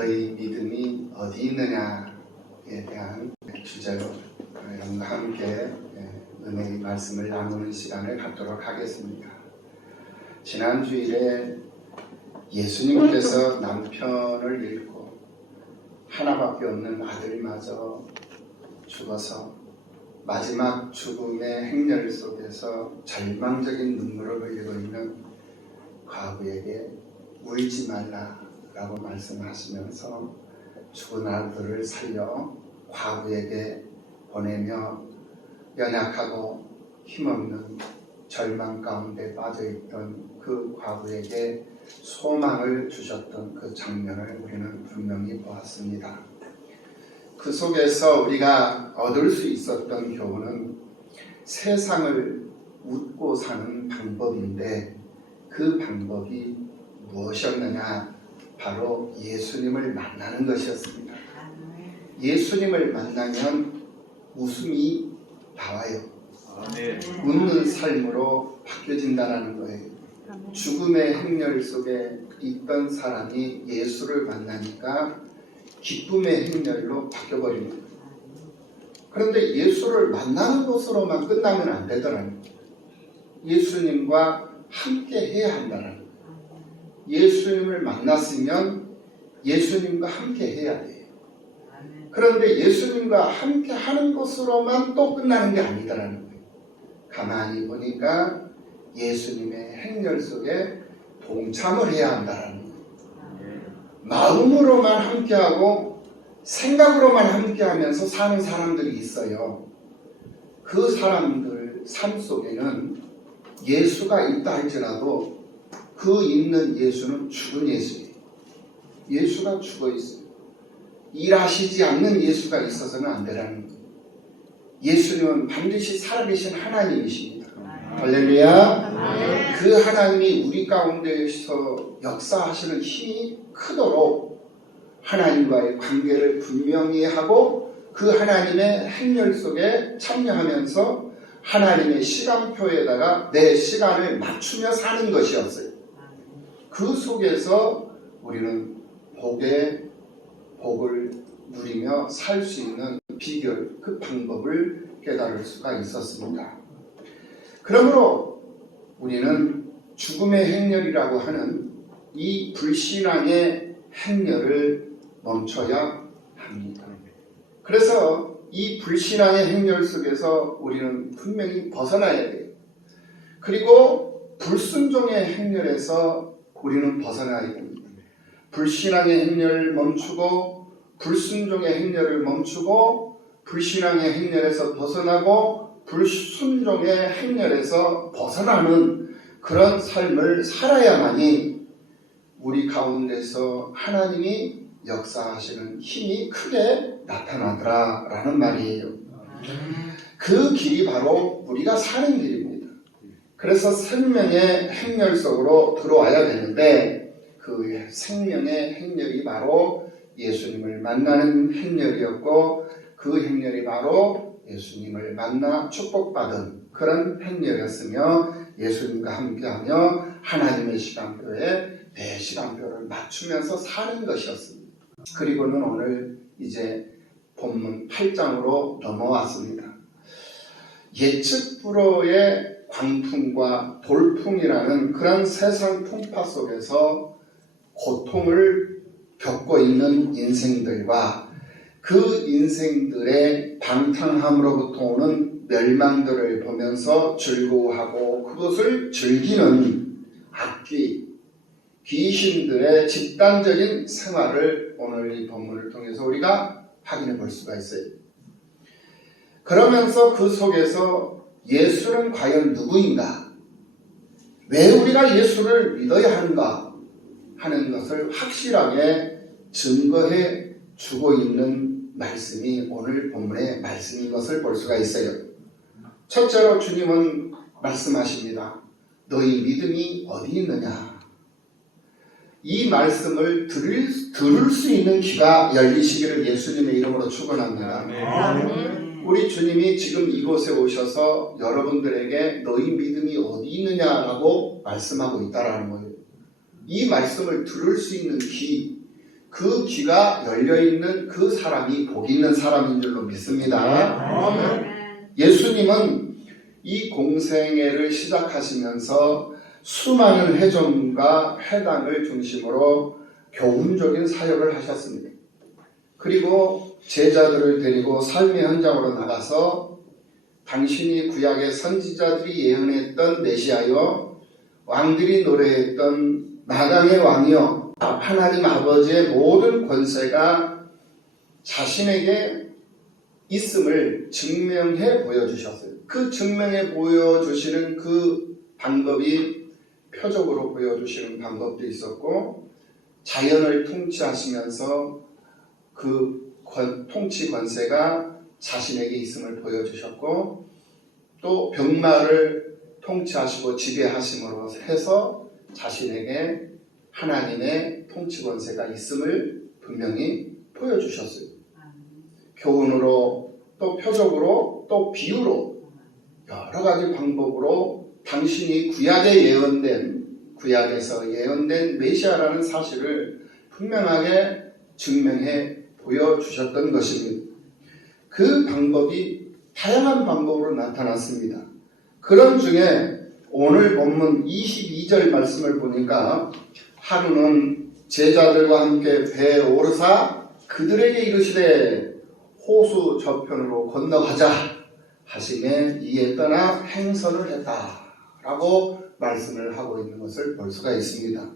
너희 믿음이 어디 있느냐에 대한 주제로 여러분과 함께 은혜의 말씀을 나누는 시간을 갖도록 하겠습니다. 지난 주일에 예수님께서 남편을 잃고 하나밖에 없는 아들마저 죽어서 마지막 죽음의 행렬 속에서 절망적인 눈물을 흘리고 있는 과부에게 울지 말라라고 말씀하시면서 죽은 아들을 살려 과부에게 보내며 연약하고 힘없는 절망 가운데 빠져있던 그 과부에게 소망을 주셨던 그 장면을 우리는 분명히 보았습니다. 그 속에서 우리가 얻을 수 있었던 교훈은 세상을 웃고 사는 방법인데 그 방법이 무엇이었느냐? 바로 예수님을 만나는 것이었습니다. 예수님을 만나면 웃음이 나와요. 웃는 삶으로 바뀌어진다는 거예요. 죽음의 행렬 속에 있던 사람이 예수를 만나니까 기쁨의 행렬로 바뀌어버립니다. 그런데 예수를 만나는 것으로만 끝나면 안 되더라고요. 예수님과 함께 해야 한다는 거예요. 예수님을 만났으면 예수님과 함께 해야 돼요. 그런데 예수님과 함께 하는 것으로만 또 끝나는 게 아니더라는 거예요. 가만히 보니까 예수님의 행렬 속에 동참을 해야 한다는 거예요. 마음으로만 함께하고 생각으로만 함께하면서 사는 사람들이 있어요. 그 사람들 삶 속에는 예수가 있다 할지라도 그 있는 예수는 죽은 예수예요. 예수가 죽어 있어요. 일하시지 않는 예수가 있어서는 안 되라는 거예요. 예수님은 반드시 살아계신 하나님이십니다. 할렐루야. 그 하나님이 우리 가운데에서 역사하시는 힘이 크도록 하나님과의 관계를 분명히 하고 그 하나님의 행렬 속에 참여하면서 하나님의 시간표에다가 내 시간을 맞추며 사는 것이었어요. 그 속에서 우리는 복을 누리며 살 수 있는 비결, 그 방법을 깨달을 수가 있었습니다. 그러므로 우리는 죽음의 행렬이라고 하는 이 불신앙의 행렬을 멈춰야 합니다. 그래서 이 불신앙의 행렬 속에서 우리는 분명히 벗어나야 돼요. 그리고 불순종의 행렬에서 우리는 벗어나야 됩니다. 불신앙의 행렬을 멈추고 불순종의 행렬을 멈추고 불신앙의 행렬에서 벗어나고 불순종의 행렬에서 벗어나는 그런 삶을 살아야만이 우리 가운데서 하나님이 역사하시는 힘이 크게 나타나더라라는 말이에요. 그 길이 바로 우리가 사는 길입니다. 그래서 생명의 행렬 속으로 들어와야 되는데 그 생명의 행렬이 바로 예수님을 만나는 행렬이었고 그 행렬이 바로 예수님을 만나 축복받은 그런 행렬이었으며 예수님과 함께하며 하나님의 시간표에 내 시간표를 맞추면서 사는 것이었습니다. 그리고는 오늘 이제 본문 8장으로 넘어왔습니다. 예측 불허의 광풍과 돌풍이라는 그런 세상 풍파 속에서 고통을 겪고 있는 인생들과 그 인생들의 방탕함으로부터 오는 멸망들을 보면서 즐거워하고 그것을 즐기는 악귀, 귀신들의 집단적인 생활을 오늘 이 본문을 통해서 우리가 확인해 볼 수가 있어요. 그러면서 그 속에서 예수는 과연 누구인가? 왜 우리가 예수를 믿어야 하는가? 하는 것을 확실하게 증거해 주고 있는 말씀이 오늘 본문의 말씀인 것을 볼 수가 있어요. 첫째로 주님은 말씀하십니다. 너희 믿음이 어디 있느냐? 이 말씀을 들을 수 있는 귀가 열리시기를 예수님의 이름으로 축원합니다. 우리 주님이 지금 이곳에 오셔서 여러분들에게 너희 믿음이 어디 있느냐라고 말씀하고 있다라는 거예요. 이 말씀을 들을 수 있는 귀, 그 귀가 열려있는 그 사람이 복 있는 사람인 줄로 믿습니다. 예수님은 이 공생애를 시작하시면서 수많은 회종과 회당을 중심으로 교훈적인 사역을 하셨습니다. 그리고 제자들을 데리고 삶의 현장으로 나가서 당신이 구약의 선지자들이 예언했던 메시아여, 왕들이 노래했던 마강의 왕이여, 하나님 아버지의 모든 권세가 자신에게 있음을 증명해 보여주셨어요. 그 증명해 보여주시는 그 방법이 표적으로 보여주시는 방법도 있었고, 자연을 통치하시면서 그 통치 권세가 자신에게 있음을 보여주셨고, 또 병마를 통치하시고 지배하심으로 해서 자신에게 하나님의 통치 권세가 있음을 분명히 보여주셨어요. 교훈으로, 또 표적으로, 또 비유로 여러 가지 방법으로 당신이 구약에서 예언된 메시아라는 사실을 분명하게 증명해 보여주셨던 것입니다. 그 방법이 다양한 방법으로 나타났습니다. 그런 중에 오늘 본문 22절 말씀을 보니까 하루는 제자들과 함께 배에 오르사 그들에게 이르시되 호수 저편으로 건너가자 하시매 이에 떠나 행선을 했다라고 말씀을 하고 있는 것을 볼 수가 있습니다.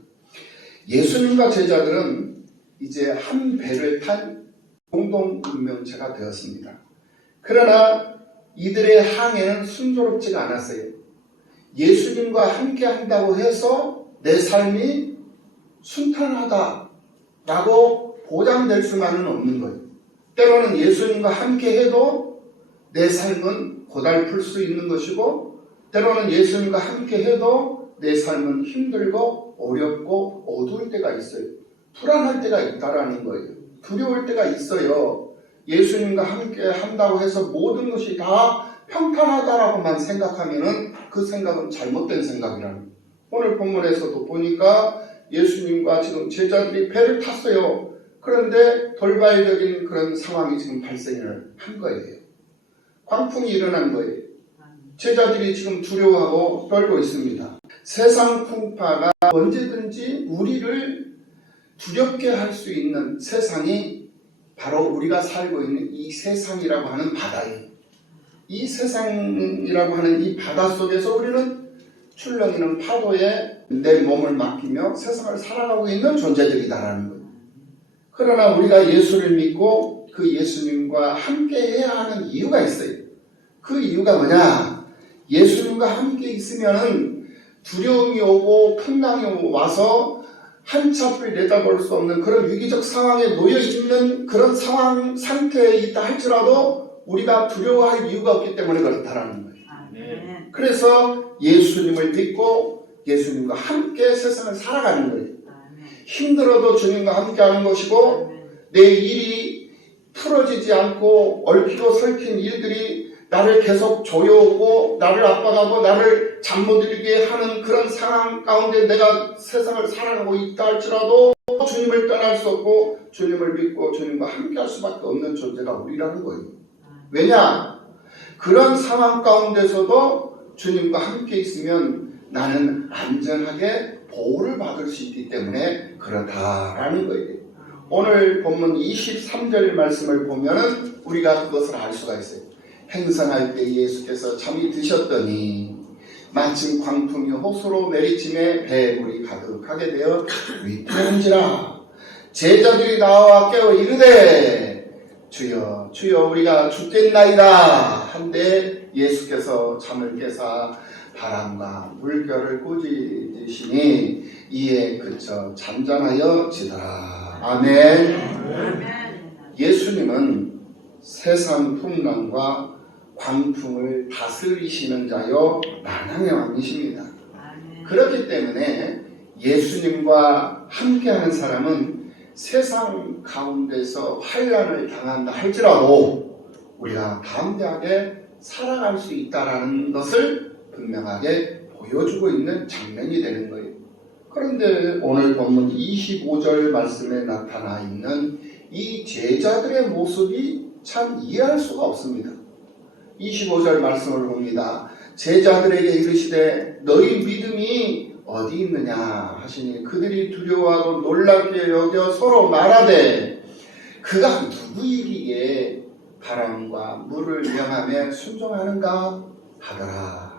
예수님과 제자들은 이제 한 배를 탄 공동 운명체가 되었습니다. 그러나 이들의 항해는 순조롭지가 않았어요. 예수님과 함께 한다고 해서 내 삶이 순탄하다라고 보장될 수만은 없는 거예요. 때로는 예수님과 함께 해도 내 삶은 고달플 수 있는 것이고, 때로는 예수님과 함께 해도 내 삶은 힘들고 어렵고 어두울 때가 있어요. 불안할 때가 있다라는 거예요. 두려울 때가 있어요. 예수님과 함께 한다고 해서 모든 것이 다 평탄하다라고만 생각하면은 그 생각은 잘못된 생각이라는 거예요. 오늘 본문에서도 보니까 예수님과 지금 제자들이 배를 탔어요. 그런데 돌발적인 그런 상황이 지금 발생을 한 거예요. 광풍이 일어난 거예요. 제자들이 지금 두려워하고 떨고 있습니다. 세상 풍파가 언제든지 우리를 두렵게 할 수 있는 세상이 바로 우리가 살고 있는 이 세상이라고 하는 바다예요. 이 세상이라고 하는 이 바다 속에서 우리는 출렁이는 파도에 내 몸을 맡기며 세상을 살아가고 있는 존재들이다라는 거예요. 그러나 우리가 예수를 믿고 그 예수님과 함께 해야 하는 이유가 있어요. 그 이유가 뭐냐? 예수님과 함께 있으면은 두려움이 오고 풍랑이 와서 한치 앞을 내다볼 수 없는 그런 위기적 상황에 놓여 있는 그런 상태에 있다 할지라도 우리가 두려워할 이유가 없기 때문에 그렇다라는 거예요. 그래서 예수님을 믿고 예수님과 함께 세상을 살아가는 거예요. 힘들어도 주님과 함께 하는 것이고, 내 일이 풀어지지 않고 얽히고 설킨 일들이 나를 계속 조여오고 나를 압박하고 나를 잠 못 이루게 하는 그런 상황 가운데 내가 세상을 살아가고 있다 할지라도 주님을 떠날 수 없고 주님을 믿고 주님과 함께 할 수밖에 없는 존재가 우리라는 거예요. 왜냐? 그런 상황 가운데서도 주님과 함께 있으면 나는 안전하게 보호를 받을 수 있기 때문에 그렇다라는 거예요. 오늘 본문 23절 말씀을 보면 우리가 그것을 알 수가 있어요. 행선할 때 예수께서 잠이 드셨더니 마침 광풍이 호수로 내리침에 배에 물이 가득하게 되어 위태한지라. 제자들이 나와 깨어 이르되 주여 주여 우리가 죽겠나이다 한데 예수께서 잠을 깨사 바람과 물결을 꾸짖으시니 이에 그쳐 잔잔하여 지더라. 아멘. 예수님은 세상 풍랑과 광풍을 다스리시는 자요 만왕의 왕이십니다. 그렇기 때문에 예수님과 함께하는 사람은 세상 가운데서 환난을 당한다 할지라도 우리가 담대하게 살아갈 수 있다는 것을 분명하게 보여주고 있는 장면이 되는 거예요. 그런데 오늘 본문 25절 말씀에 나타나 있는 이 제자들의 모습이 참 이해할 수가 없습니다. 25절 말씀을 봅니다. 제자들에게 이르시되 너희 믿음이 어디 있느냐 하시니 그들이 두려워하고 놀랍게 여겨 서로 말하되 그가 누구이기에 바람과 물을 명하며 순종하는가 하더라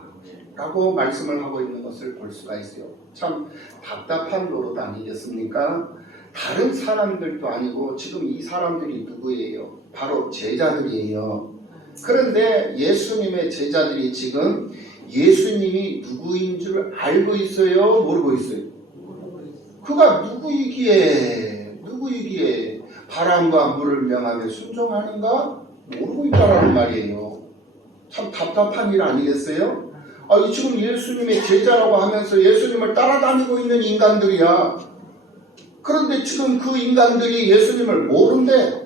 라고 말씀을 하고 있는 것을 볼 수가 있어요. 참 답답한 노릇 아니겠습니까? 다른 사람들도 아니고 지금 이 사람들이 누구예요? 바로 제자들이에요. 그런데 예수님의 제자들이 지금 예수님이 누구인 줄 알고 있어요? 모르고 있어요? 그가 누구이기에 바람과 물을 명하며 순종하는가? 모르고 있다라는 말이에요. 참 답답한 일 아니겠어요? 지금 예수님의 제자라고 하면서 예수님을 따라다니고 있는 인간들이야. 그런데 지금 그 인간들이 예수님을 모른대.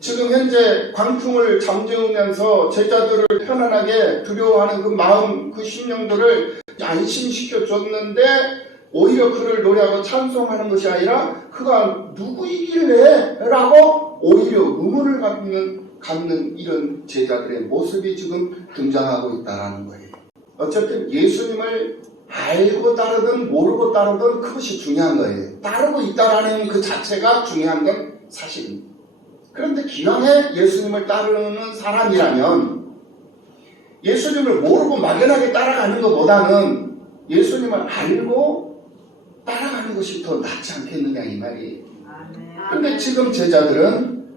지금 현재 광풍을 잠재우면서 제자들을 편안하게 두려워하는 그 마음, 그 심령들을 안심시켜 줬는데 오히려 그를 노래하고 찬송하는 것이 아니라 그가 누구이길래? 라고 오히려 의문을 갖는 이런 제자들의 모습이 지금 등장하고 있다는 거예요. 어쨌든 예수님을 알고 따르든 모르고 따르든 그것이 중요한 거예요. 따르고 있다라는 그 자체가 중요한 건 사실입니다. 그런데 기왕에 예수님을 따르는 사람이라면 예수님을 모르고 막연하게 따라가는 것보다는 예수님을 알고 따라가는 것이 더 낫지 않겠느냐 이 말이에요. 그런데 지금 제자들은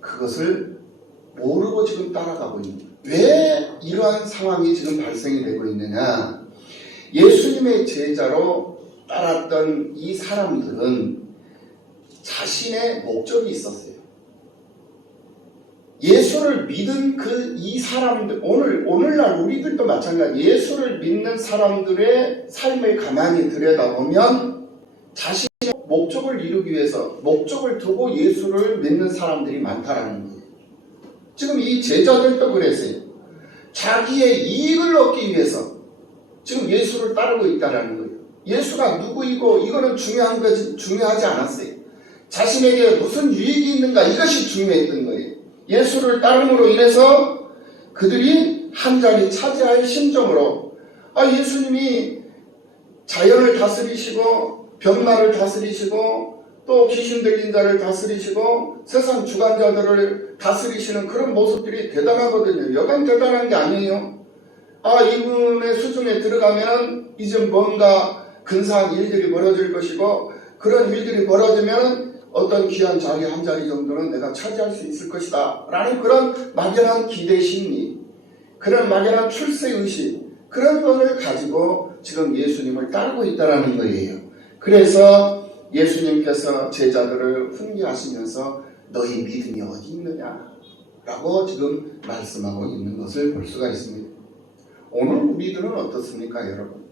그것을 모르고 지금 따라가고 있는 거예요. 왜 이러한 상황이 지금 발생이 되고 있느냐? 예수님의 제자로 따랐던 이 사람들은 자신의 목적이 있었어요. 예수를 믿은 이 사람들, 오늘날 우리들도 마찬가지. 예수를 믿는 사람들의 삶을 가만히 들여다보면 자신의 목적을 이루기 위해서 목적을 두고 예수를 믿는 사람들이 많다라는 거예요. 지금 이 제자들도 그랬어요. 자기의 이익을 얻기 위해서 지금 예수를 따르고 있다는 거예요. 예수가 누구이고 이거는 중요하지 않았어요. 자신에게 무슨 유익이 있는가 이것이 중요했던 거예요. 예수를 따름으로 인해서 그들이 한 자리 차지할 심정으로 예수님이 자연을 다스리시고 병마를 다스리시고 또 귀신 들린 자를 다스리시고 세상 주관자들을 다스리시는 그런 모습들이 대단하거든요. 여간 대단한 게 아니에요. 이분의 수중에 들어가면 이제 뭔가 근사한 일들이 벌어질 것이고 그런 일들이 벌어지면 어떤 귀한 자리 한 자리 정도는 내가 차지할 수 있을 것이다 라는 그런 막연한 기대 심리, 그런 막연한 출세의식, 그런 것을 가지고 지금 예수님을 따르고 있다는 거예요. 그래서 예수님께서 제자들을 훈계하시면서 너희 믿음이 어디 있느냐 라고 지금 말씀하고 있는 것을 볼 수가 있습니다. 오늘 우리들은 어떻습니까 여러분?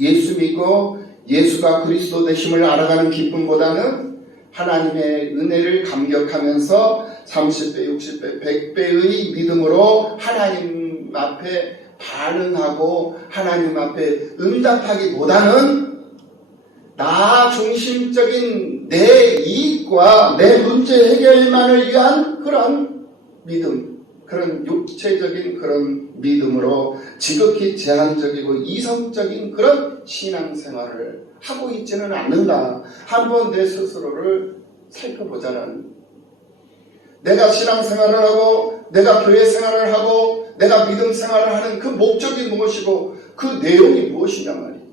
예수 믿고 예수가 그리스도 되심을 알아가는 기쁨보다는 하나님의 은혜를 감격하면서 30배, 60배, 100배의 믿음으로 하나님 앞에 반응하고 하나님 앞에 응답하기보다는 나 중심적인 내 이익과 내 문제 해결만을 위한 그런 믿음, 그런 육체적인 그런 믿음으로 지극히 제한적이고 이성적인 그런 신앙생활을 하고 있지는 않는가. 한번 내 스스로를 살펴보자는, 내가 신앙생활을 하고 내가 교회 생활을 하고 내가 믿음 생활을 하는 그 목적이 무엇이고 그 내용이 무엇이냐 말이에요.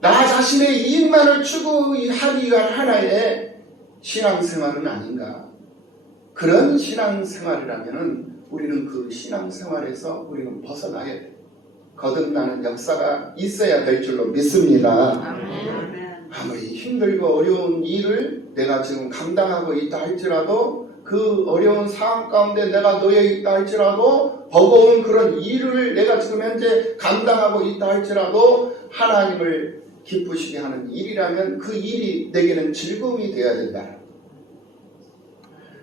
나 자신의 이익만을 추구하기 위한 하나의 신앙생활은 아닌가. 그런 신앙생활이라면 우리는 그 신앙생활에서 우리는 벗어나야 돼요. 거듭나는 역사가 있어야 될 줄로 믿습니다. 아무리 힘들고 어려운 일을 내가 지금 감당하고 있다 할지라도 그 어려운 상황 가운데 내가 놓여 있다 할지라도 버거운 그런 일을 내가 지금 현재 감당하고 있다 할지라도 하나님을 기쁘시게 하는 일이라면 그 일이 내게는 즐거움이 되어야 된다.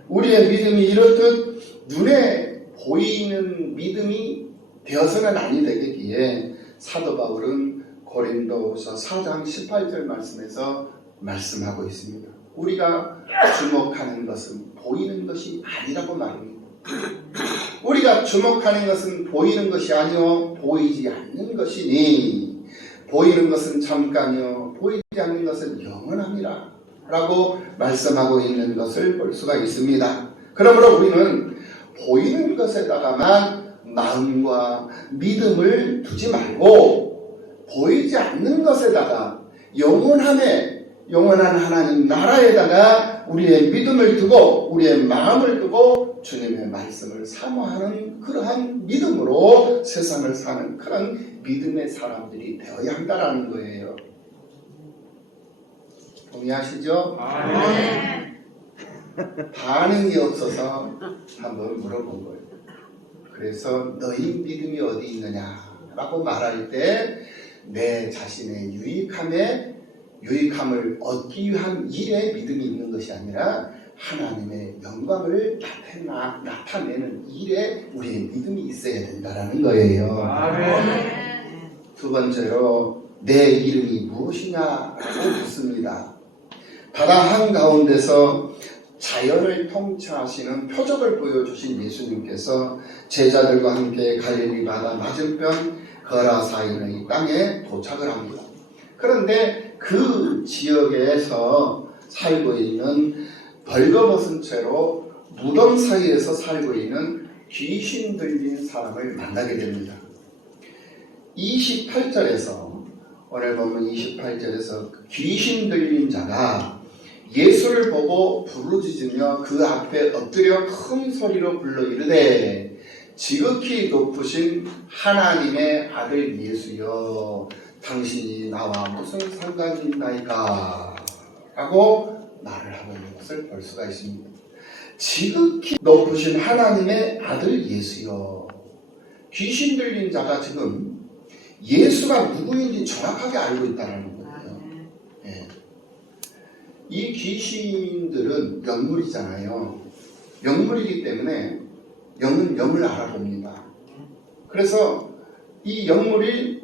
우리의 믿음이 이렇듯 눈에 보이는 믿음이 되어서는 아니 되겠기에 사도 바울은 고린도후서 4장 18절 말씀에서 말씀하고 있습니다. 우리가 주목하는 것은 보이는 것이 아니라고 말합니다. 우리가 주목하는 것은 보이는 것이 아니요 보이지 않는 것이니 보이는 것은 잠깐이요 보이지 않는 것은 영원함이라 라고 말씀하고 있는 것을 볼 수가 있습니다. 그러므로 우리는 보이는 것에다가만 마음과 믿음을 두지 말고 보이지 않는 것에다가 영원한 하나님 나라에다가 우리의 믿음을 두고 우리의 마음을 두고 주님의 말씀을 사모하는 그러한 믿음으로 세상을 사는 그런 믿음의 사람들이 되어야 한다는 거예요. 동의하시죠? 반응이 없어서 한번 물어본 거예요. 그래서 너희 믿음이 어디 있느냐라고 말할 때 내 자신의 유익함을 얻기 위한 일에 믿음이 있는 것이 아니라 하나님의 영광을 나타내는 일에 우리의 믿음이 있어야 된다는 거예요. 두 번째로 내 이름이 무엇이냐라고 묻습니다. 바다 한가운데서 자연을 통치하시는 표적을 보여주신 예수님께서 제자들과 함께 갈릴리 바다 맞은편 거라사인의 땅에 도착을 합니다. 그런데 그 지역에서 살고 있는 벌거벗은 채로 무덤 사이에서 살고 있는 귀신 들린 사람을 만나게 됩니다. 28절에서 오늘 보면 28절에서 귀신 들린 자가 예수를 보고 부르짖으며 그 앞에 엎드려 큰 소리로 불러 이르되 지극히 높으신 하나님의 아들 예수여 당신이 나와 무슨 상관이 있나이까 라고 말을 하고 있는 것을 볼 수가 있습니다. 지극히 높으신 하나님의 아들 예수여. 귀신 들린 자가 지금 예수가 누구인지 정확하게 알고 있다는 거예요. 예. 이 귀신들은 영물이잖아요. 영물이기 때문에 영은 영을 알아봅니다. 그래서 이 영물이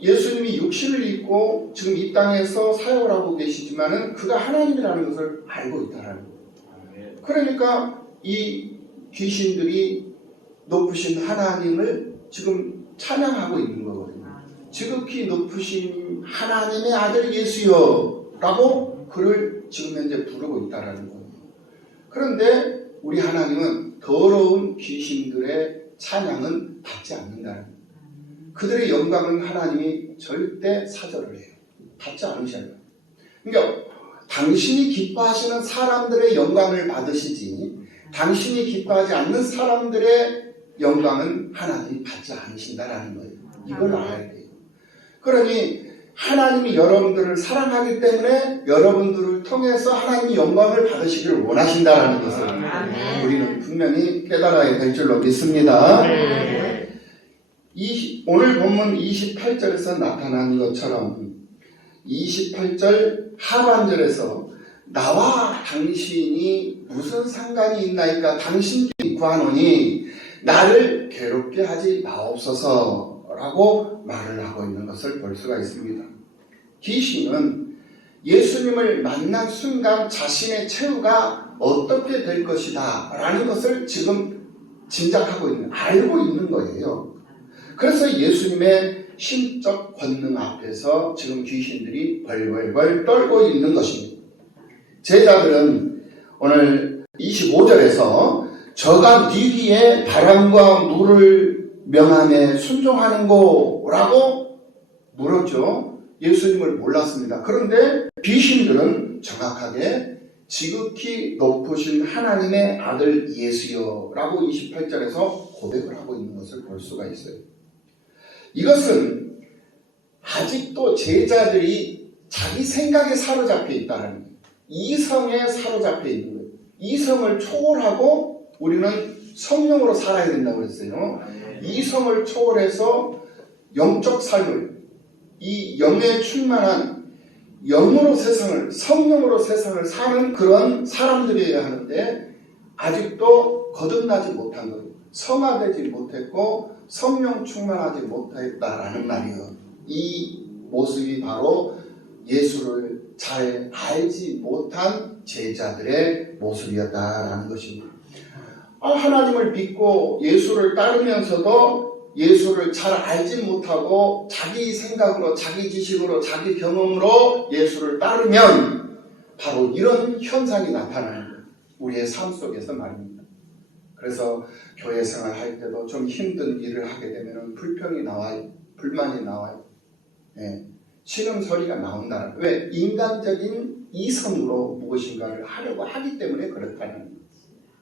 예수님이 육신을 입고 지금 이 땅에서 사역을 하고 계시지만은 그가 하나님이라는 것을 알고 있다는 거예요. 그러니까 이 귀신들이 높으신 하나님을 지금 찬양하고 있는 거거든요. 지극히 높으신 하나님의 아들 예수여 라고 그를 지금 현재 부르고 있다는 거예요. 그런데 우리 하나님은 더러운 귀신들의 찬양은 받지 않는다는 거예요. 그들의 영광은 하나님이 절대 사절을 해요. 받지 않으셔요. 그러니까 당신이 기뻐하시는 사람들의 영광을 받으시지 당신이 기뻐하지 않는 사람들의 영광은 하나님이 받지 않으신다는 거예요. 이걸 알아야 돼요. 그러니 하나님이 여러분들을 사랑하기 때문에 여러분들을 통해서 하나님이 영광을 받으시기를 원하신다는 것을 우리는 분명히 깨달아야 될 줄로 믿습니다. 오늘 본문 28절에서 나타난 것처럼 28절 하반절에서 나와 당신이 무슨 상관이 있나이까 당신께 구하노니 나를 괴롭게 하지 마옵소서 라고 말을 하고 있는 것을 볼 수가 있습니다. 귀신은 예수님을 만난 순간 자신의 최후가 어떻게 될 것이다 라는 것을 지금 짐작하고 알고 있는 거예요. 그래서 예수님의 신적 권능 앞에서 지금 귀신들이 벌벌벌 떨고 있는 것입니다. 제자들은 오늘 25절에서 저가 네 위에 바람과 물을 명함에 순종하는고라고 물었죠. 예수님을 몰랐습니다. 그런데 귀신들은 정확하게 지극히 높으신 하나님의 아들 예수여 라고 28절에서 고백을 하고 있는 것을 볼 수가 있어요. 이것은 아직도 제자들이 자기 생각에 사로잡혀 있다는 거예요. 이성에 사로잡혀 있는 거예요. 이성을 초월하고 우리는 성령으로 살아야 된다고 했어요. 이성을 초월해서 영적 삶을, 이 영에 충만한 영으로 세상을, 성령으로 세상을 사는 그런 사람들이어야 하는데 아직도 거듭나지 못한 거예요. 성화되지 못했고 성령 충만하지 못했다라는 말이에요. 이 모습이 바로 예수를 잘 알지 못한 제자들의 모습이었다라는 것입니다. 하나님을 믿고 예수를 따르면서도 예수를 잘 알지 못하고 자기 생각으로, 자기 지식으로, 자기 경험으로 예수를 따르면 바로 이런 현상이 나타나는 거예요. 우리의 삶 속에서 말입니다. 그래서 교회 생활할 때도 좀 힘든 일을 하게 되면 불평이 나와요. 불만이 나와요. 신음소리가 나온다는 거예요. 왜? 인간적인 이성으로 무엇인가를 하려고 하기 때문에 그렇다는 거예요.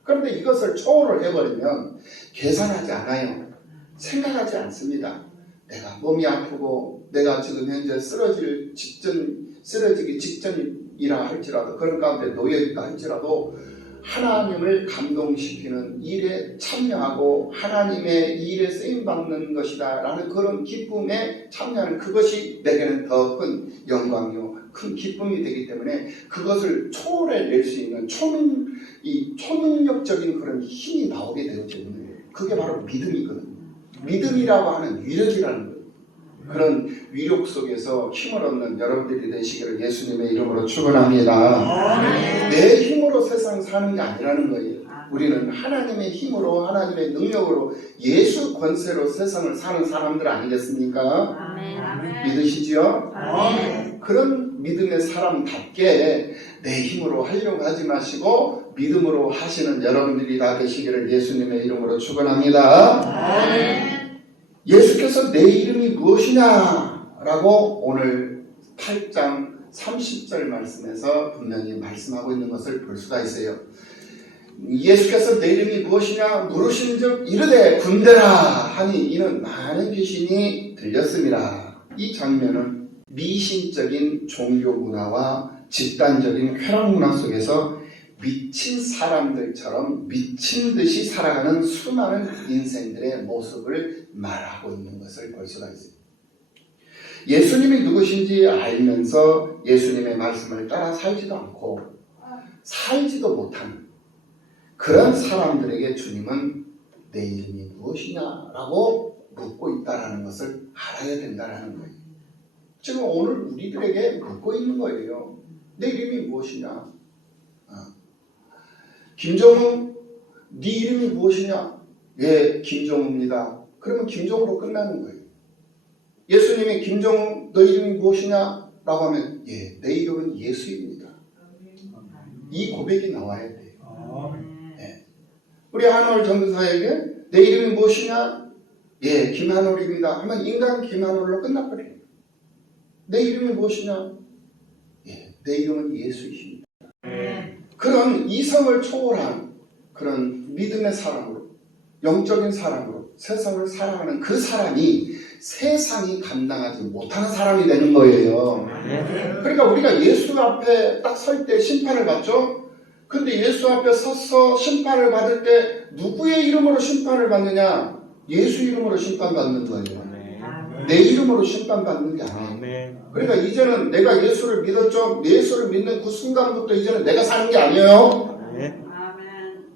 그런데 이것을 초월을 해버리면 계산하지 않아요. 생각하지 않습니다. 내가 몸이 아프고 내가 지금 현재 쓰러지기 직전이라 할지라도, 그런 가운데 놓여있다 할지라도 하나님을 감동시키는 일에 참여하고 하나님의 일에 쓰임받는 것이다 라는 그런 기쁨에 참여하는, 그것이 내게는 더 큰 영광이요 큰 기쁨이 되기 때문에 그것을 초월해낼 수 있는 초능력적인 그런 힘이 나오게 되어지는, 그게 바로 믿음이거든요. 믿음이라고 하는 위력이라는 거예요. 그런 위력 속에서 힘을 얻는 여러분들이 되시기를 예수님의 이름으로 축원합니다. 내 힘으로 세상 사는 게 아니라는 거예요. 우리는 하나님의 힘으로, 하나님의 능력으로, 예수 권세로 세상을 사는 사람들 아니겠습니까? 믿으시죠? 그런 믿음의 사람답게 내 힘으로 하려고 하지 마시고 믿음으로 하시는 여러분들이 다 되시기를 예수님의 이름으로 축원합니다. 예수께서 내 이름이 무엇이냐 라고 오늘 8장 30절 말씀에서 분명히 말씀하고 있는 것을 볼 수가 있어요. 예수께서 내 이름이 무엇이냐 물으신즉 이르되 군대라 하니 이는 많은 귀신이 들렸습니다. 이 장면은 미신적인 종교 문화와 집단적인 쾌락 문화 속에서 미친 사람들처럼 미친 듯이 살아가는 수많은 인생들의 모습을 말하고 있는 것을 볼 수가 있습니다. 예수님이 누구신지 알면서 예수님의 말씀을 따라 살지도 않고 살지도 못하는 그런 사람들에게 주님은 내 이름이 무엇이냐라고 묻고 있다는 것을 알아야 된다는 거예요. 지금 오늘 우리들에게 묻고 있는 거예요. 내 이름이 무엇이냐? 김정우, 네 이름이 무엇이냐? 예, 김정우입니다. 그러면 김정우로 끝나는 거예요. 예수님이 김정우, 너 이름이 무엇이냐? 라고 하면 예, 내 이름은 예수입니다. 이 고백이 나와야 돼요. 예. 우리 한올 전도사에게 내 이름이 무엇이냐? 예, 김한올입니다. 하면 인간 김한올로 끝나버려요. 내 이름이 무엇이냐? 예, 내 이름은 예수이십니다. 그런 이성을 초월한 그런 믿음의 사람으로, 영적인 사람으로 세상을 살아가는 그 사람이 세상이 감당하지 못하는 사람이 되는 거예요. 그러니까 우리가 예수 앞에 딱 설 때 심판을 받죠. 근데 예수 앞에 서서 심판을 받을 때 누구의 이름으로 심판을 받느냐? 예수 이름으로 심판받는 거예요. 내 이름으로 심판받는 게 아니에요. 그러니까 이제는 내가 예수를 믿었죠. 예수를 믿는 그 순간부터 이제는 내가 사는 게 아니에요.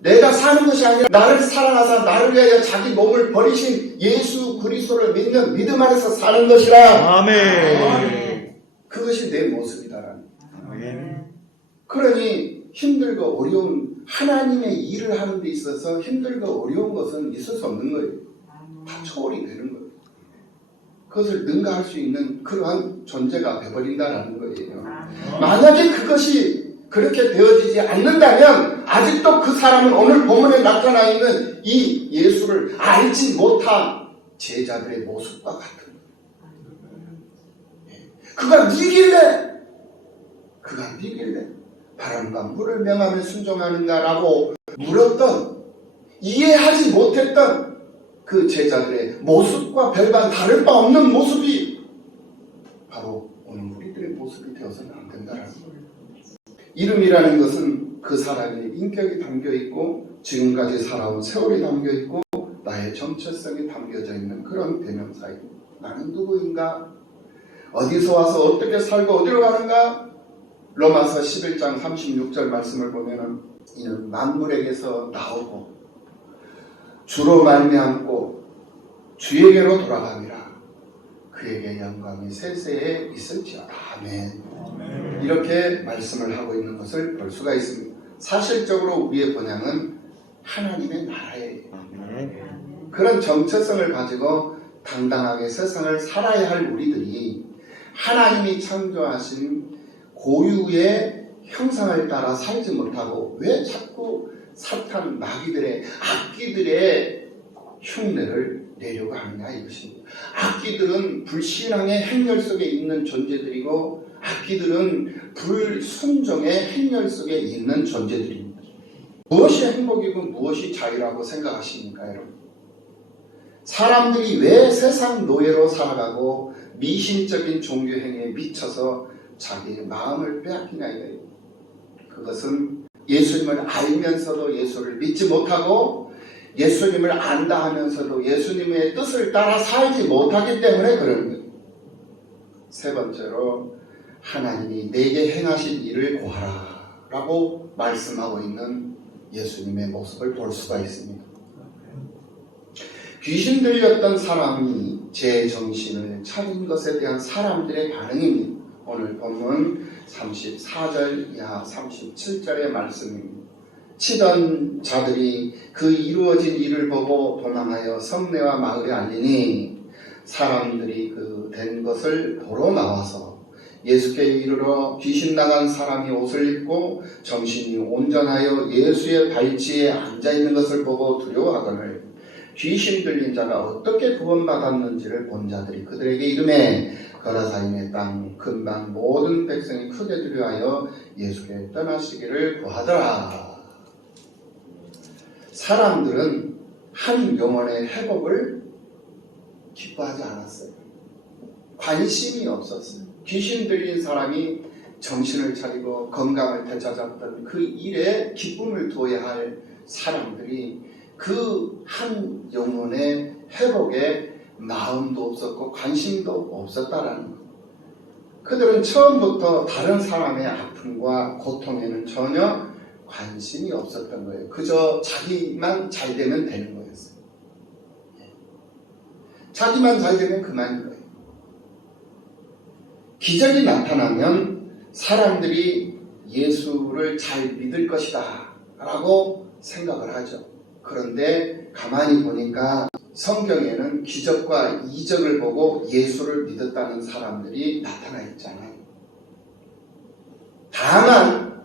내가 사는 것이 아니라 나를 사랑하사 나를 위하여 자기 몸을 버리신 예수 그리스도를 믿는 믿음 안에서 사는 것이라. 아멘. 그것이 내 모습이다라는. 아멘. 그러니 힘들고 어려운 하나님의 일을 하는 데 있어서 힘들고 어려운 것은 있을 수 없는 거예요. 다 초월이 되는 거예요. 그것을 능가할 수 있는 그러한 존재가 되어버린다는 거예요. 만약에 그것이 그렇게 되어지지 않는다면 아직도 그 사람은 오늘 본문에 나타나 있는 이 예수를 알지 못한 제자들의 모습과 같은 거예요. 그가 니길래 바람과 물을 명하며 순종하는가라고 물었던, 이해하지 못했던 그 제자들의 모습과 별반 다를 바 없는 모습이 바로 오늘 우리들의 모습이 되어서는 안 된다는 거예요. 이름이라는 것은 그 사람의 인격이 담겨있고 지금까지 살아온 세월이 담겨있고 나의 정체성이 담겨져 있는 그런 대명사입니다. 나는 누구인가? 어디서 와서 어떻게 살고 어디로 가는가? 로마서 11장 36절 말씀을 보면은 이는 만물에게서 나오고 주로 말미암고 주에게로 돌아갑니다. 그에게 영광이 세세에 있을지어다. 아멘. 이렇게 말씀을 하고 있는 것을 볼 수가 있습니다. 사실적으로 우리의 본향은 하나님의 나라예요. 그런 정체성을 가지고 당당하게 세상을 살아야 할 우리들이 하나님이 창조하신 고유의 형상을 따라 살지 못하고 왜 자꾸 사탄 마귀들의 악기들의 흉내를 내려고 하느냐 이것입니다. 악기들은 불신앙의 행렬 속에 있는 존재들이고 악기들은 불순종의 행렬 속에 있는 존재들입니다. 무엇이 행복이고 무엇이 자유라고 생각하십니까, 여러분? 사람들이 왜 세상 노예로 살아가고 미신적인 종교 행위에 미쳐서 자기의 마음을 빼앗기냐 이거예요. 그것은 예수님을 알면서도 예수를 믿지 못하고 예수님을 안다 하면서도 예수님의 뜻을 따라 살지 못하기 때문에 그런 거예요. 세 번째로 하나님이 내게 행하신 일을 고하라 라고 말씀하고 있는 예수님의 모습을 볼 수가 있습니다. 귀신 들렸던 사람이 제 정신을 차린 것에 대한 사람들의 반응입니다. 오늘 본문 34절 이하 37절의 말씀입니다. 치던 자들이 그 이루어진 일을 보고 도망하여 성내와 마을에 알리니 사람들이 그 된 것을 보러 나와서 예수께 이르러 귀신 나간 사람이 옷을 입고 정신이 온전하여 예수의 발치에 앉아있는 것을 보고 두려워하거늘 귀신 들린 자가 어떻게 구원받았는지를 본 자들이 그들에게 이르매 거라사인의 땅 근방 모든 백성이 크게 두려워하여 예수께 떠나시기를 구하더라. 사람들은 한 영혼의 회복을 기뻐하지 않았어요. 관심이 없었어요. 귀신 들린 사람이 정신을 차리고 건강을 되찾았던 그 일에 기쁨을 둬야 할 사람들이 그 한 영혼의 회복에 마음도 없었고 관심도 없었다라는 것. 그들은 처음부터 다른 사람의 아픔과 고통에는 전혀 관심이 없었던 거예요. 그저 자기만 잘 되면 되는 거였어요. 자기만 잘 되면 그만인 거예요. 기적이 나타나면 사람들이 예수를 잘 믿을 것이다 라고 생각을 하죠. 그런데 가만히 보니까 성경에는 기적과 이적을 보고 예수를 믿었다는 사람들이 나타나 있잖아요. 다만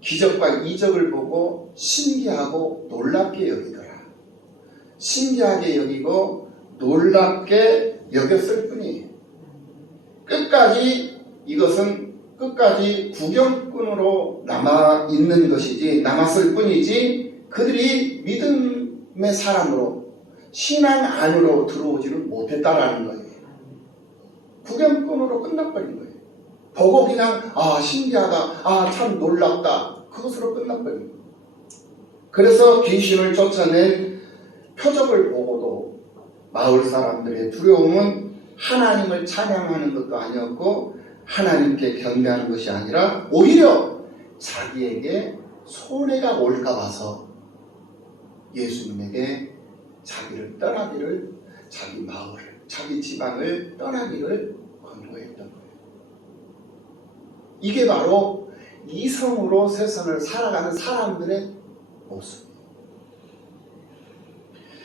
기적과 이적을 보고 신기하고 놀랍게 여기더라. 신기하게 여기고 놀랍게 여겼을 뿐이에요. 이것은 끝까지 구경꾼으로 남아있는 것이지, 남았을 뿐이지 그들이 믿음의 사람으로 신앙 안으로 들어오지는 못했다라는 거예요. 구경꾼으로 끝나버린 거예요. 보고 그냥 신기하다, 참 놀랍다, 그것으로 끝나버린 거예요. 그래서 귀신을 쫓아낸 표적을 보고도 마을 사람들의 두려움은 하나님을 찬양하는 것도 아니었고 하나님께 경배하는 것이 아니라 오히려 자기에게 손해가 올까 봐서 예수님에게 자기를 떠나기를, 자기 마을을, 자기 지방을 떠나기를 권고했던 거예요. 이게 바로 이성으로 세상을 살아가는 사람들의 모습이에요.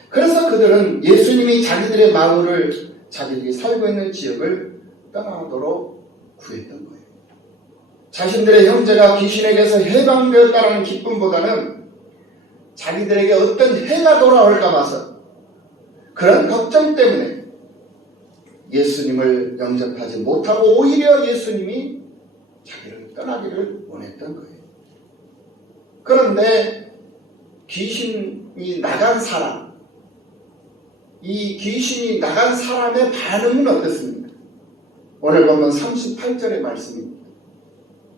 그래서 그들은 예수님이 자기들의 마을을, 자기들이 살고 있는 지역을 떠나도록 구했던 거예요. 자신들의 형제가 귀신에게서 해방되었다는 기쁨보다는 자기들에게 어떤 해가 돌아올까 봐서 그런 걱정 때문에 예수님을 영접하지 못하고 오히려 예수님이 자기를 떠나기를 원했던 거예요. 그런데 귀신이 나간 사람, 이 귀신이 나간 사람의 반응은 어떻습니까? 오늘 보면 38절의 말씀입니다.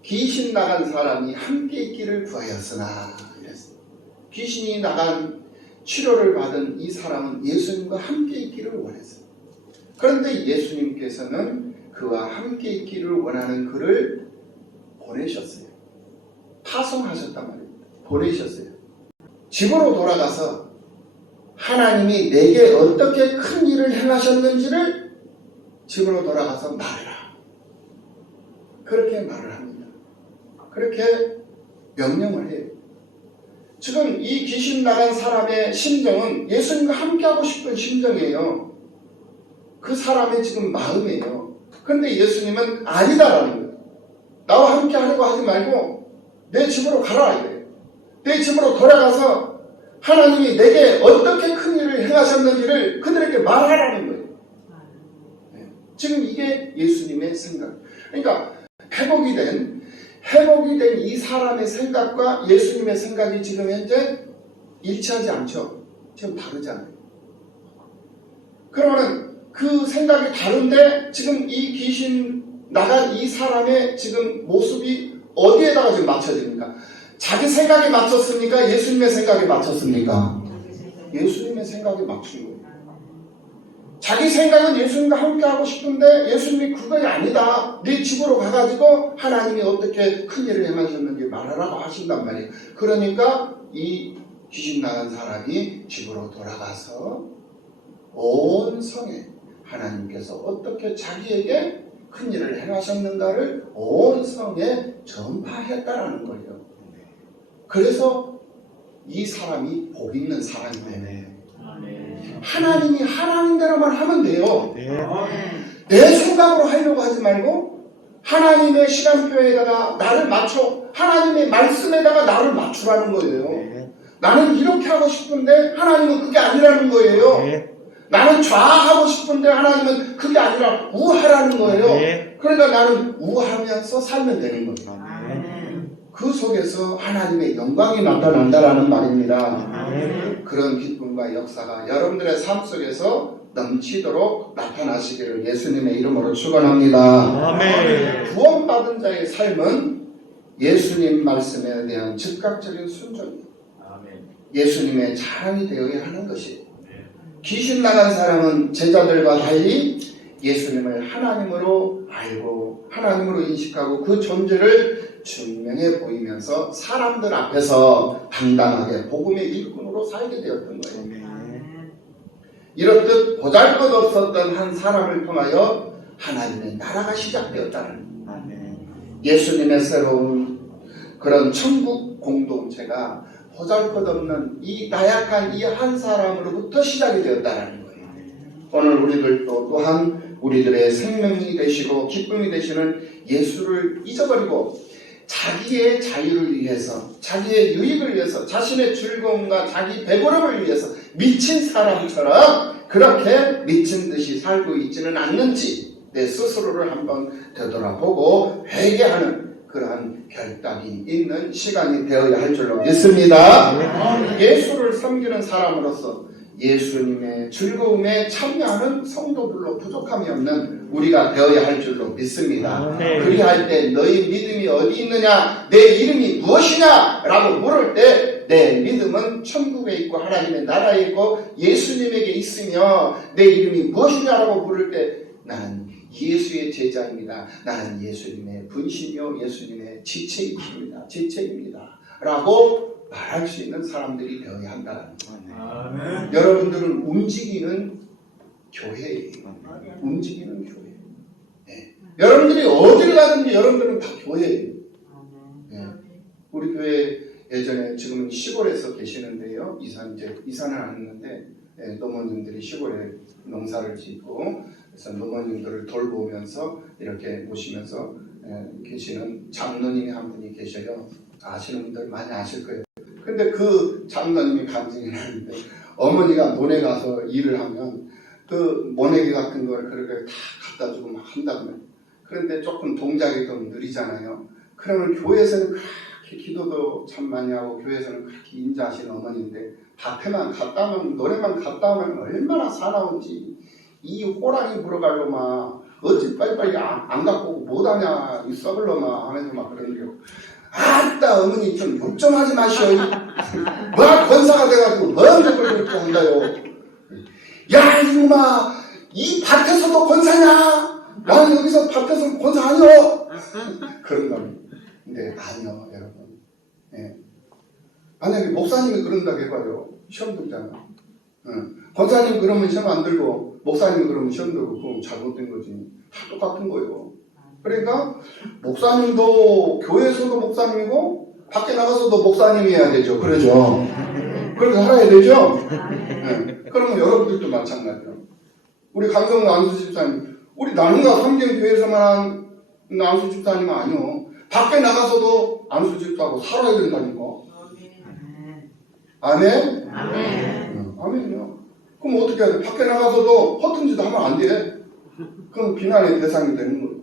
귀신 나간 사람이 함께 있기를 구하였으나 이랬어요. 귀신이 나간 치료를 받은 이 사람은 예수님과 함께 있기를 원했어요. 그런데 예수님께서는 그와 함께 있기를 원하는 그를 보내셨어요. 파송하셨단 말입니다. 보내셨어요. 집으로 돌아가서 하나님이 내게 어떻게 큰 일을 행하셨는지를 집으로 돌아가서 말해라. 그렇게 말을 합니다. 그렇게 명령을 해요. 지금 이 귀신 나간 사람의 심정은 예수님과 함께하고 싶은 심정이에요. 그 사람의 지금 마음이에요. 그런데 예수님은 아니다라는 거예요. 나와 함께 하려고 하지 말고 내 집으로 가라 이래요. 내 집으로 돌아가서 하나님이 내게 어떻게 큰 일을 행하셨는지를 그들에게 말하라는 거예요. 지금 이게 예수님의 생각. 그러니까 회복이 된 이 사람의 생각과 예수님의 생각이 지금 현재 일치하지 않죠. 지금 다르잖아요. 그러면 그 생각이 다른데 지금 이 귀신 나간 이 사람의 지금 모습이 어디에다가 지금 맞춰집니까? 자기 생각에 맞췄습니까? 예수님의 생각에 맞췄습니까? 예수님의 생각에 맞춘 거예요. 자기 생각은 예수님과 함께하고 싶은데 예수님이 그거 아니다. 네 집으로 가가지고 하나님이 어떻게 큰 일을 행하셨는지 말하라고 하신단 말이에요. 그러니까 이 귀신 나간 사람이 집으로 돌아가서 온 성에 하나님께서 어떻게 자기에게 큰 일을 행하셨는가를 온 성에 전파했다라는 거예요. 그래서 이 사람이 복 있는 사람이에요. 하나님이 하나님대로만 하면 돼요. 내 생각으로 하려고 하지 말고 하나님의 시간표에다가 나를 맞춰, 하나님의 말씀에다가 나를 맞추라는 거예요. 나는 이렇게 하고 싶은데 하나님은 그게 아니라는 거예요. 나는 좌하고 싶은데 하나님은 그게 아니라 우하라는 거예요. 그러니까 나는 우하면서 살면 되는 거예요. 그 속에서 하나님의 영광이 나타난다라는 말입니다. 그런 기쁨과 역사가 여러분들의 삶 속에서 넘치도록 나타나시기를 예수님의 이름으로 축원합니다. 구원받은 자의 삶은 예수님 말씀에 대한 즉각적인 순종이에요. 예수님의 자랑이 되어야 하는 것이에요. 귀신 나간 사람은 제자들과 달리 예수님을 하나님으로 알고 하나님으로 인식하고 그 존재를 증명해 보이면서 사람들 앞에서 당당하게 복음의 일꾼으로 살게 되었던 거예요. 이렇듯 보잘것없었던 한 사람을 통하여 하나님의 나라가 시작되었다는 예수님의 새로운 그런 천국 공동체가 보잘것없는 이 나약한 이 한 사람으로부터 시작이 되었다는 거예요. 오늘 우리들도 또한 우리들의 생명이 되시고 기쁨이 되시는 예수를 잊어버리고 자기의 자유를 위해서, 자기의 유익을 위해서, 자신의 즐거움과 자기 배부름을 위해서 미친 사람처럼 그렇게 미친 듯이 살고 있지는 않는지 내 스스로를 한번 되돌아보고 회개하는 그러한 결단이 있는 시간이 되어야 할 줄로 믿습니다. 예수를 섬기는 사람으로서 예수님의 즐거움에 참여하는 성도들로 부족함이 없는 우리가 되어야 할 줄로 믿습니다. 그리할 때 너희 믿음이 어디 있느냐, 내 이름이 무엇이냐 라고 물을 때 내 믿음은 천국에 있고 하나님의 나라에 있고 예수님에게 있으며 내 이름이 무엇이냐라고 물을 때 나는 예수의 제자입니다. 나는 예수님의 분신이요 예수님의 지체입니다 라고 말할 수 있는 사람들이 되어야 한다는 거예요. 여러분들은 움직이는 교회예요. 움직이는 교회. 네. 여러분들이 어디를 가든지 여러분들은 다 교회예요. 네. 우리 교회 예전에 지금은 시골에서 계시는데요. 이사는 안 했는데 노모님들이 시골에 농사를 짓고 그래서 노모님들을 돌보면서 이렇게 모시면서 계시는 장로님이 한 분이 계셔요. 아시는 분들 많이 아실 거예요. 근데 그 장로님이 간증이 나는데 어머니가 논에 가서 일을 하면 그 모내기 같은 걸 그렇게 다 갖다 주고 막 한다고요. 그런데 조금 동작이 좀 느리잖아요. 그러면 교회에서는 그렇게 기도도 참 많이 하고 교회에서는 그렇게 인자하시는 어머니인데 밭에만 갔다 오면 노래만 갔다 오면 얼마나 사나운지 이 호랑이 물어가려고 막 어찌 빨리빨리 안 갖고 오고 못하냐 이 썩을 놈아 하면서 막 그러는데요. 아따 어머니 좀 욕 좀 하지 마시오. 뭐 권사가 돼가지고 뭔데 그렇게 한다요. 야 이놈아 이 밭에서도 권사냐? 나는 여기서 밭에서 권사 아니오. 그런 겁니다. 근데 아니요 여러분. 네. 만약에 목사님이 그런다고 해봐요. 시험 들잖아. 권사님 그러면 시험 안 들고 목사님이 그러면 시험 들고 그럼 잘못된 거지. 다 똑같은 거예요. 그러니까 목사님도 교회에서도 목사님이고 밖에 나가서도 목사님이어야 되죠. 그러죠. 그렇게 살아야 되죠. 네. 그러면 여러분들도 마찬가지예요. 우리 강성우 안수 집사님, 우리 나눔과 성경교회에서만 하는 안수 집사님은 아니요. 밖에 나가서도 안수 집사하고 살아야 된다니까. 아멘? 아멘. 아멘이요. 그럼 어떻게 해야 돼? 밖에 나가서도 허튼 짓 하면 안 돼. 그럼 비난의 대상이 되는 거예요.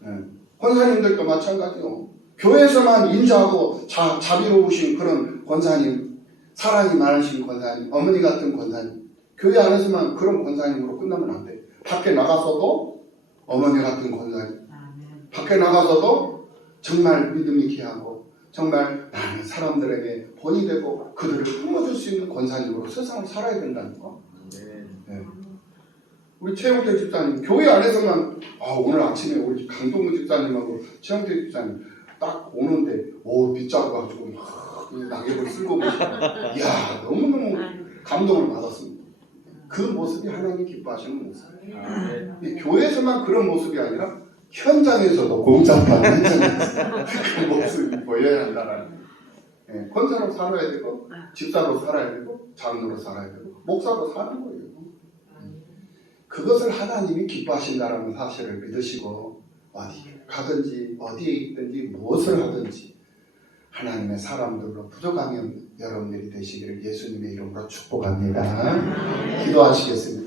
네. 권사님들도 마찬가지요. 교회에서만 인자하고 자비로우신 그런 권사님, 사랑이 많으신 권사님, 어머니 같은 권사님, 교회 안에서만 그런 권사님으로 끝나면 안 돼. 밖에 나가서도 어머니 같은 권사님, 밖에 나가서도 정말 믿음이 귀하고 정말 많은 사람들에게 본이 되고 그들을 품어줄 수 있는 권사님으로 세상을 살아야 된다니까. 네. 우리 최영태 집사님, 교회 안에서만 오늘 아침에 우리 강동구 집사님하고 최영태 집사님 딱 오는데 빗자루 가지고 낙엽을 쓸고 계시고 이야 너무너무 감동을 받았습니다. 그 모습이 하나님 기뻐하시는 모습이에요. 교회에서만 그런 모습이 아니라 현장에서도 공사판 현장에서 그 모습이 보여야 한다는 네, 권사로 살아야 되고 집사로 살아야 되고 장로로 살아야 되고 목사로 사는 거예요. 그것을 하나님이 기뻐하신다는 사실을 믿으시고 어디 가든지 어디에 있든지 무엇을 하든지 하나님의 사람들로 부족하면 여러분들이 되시기를 예수님의 이름으로 축복합니다. 기도하시겠습니다.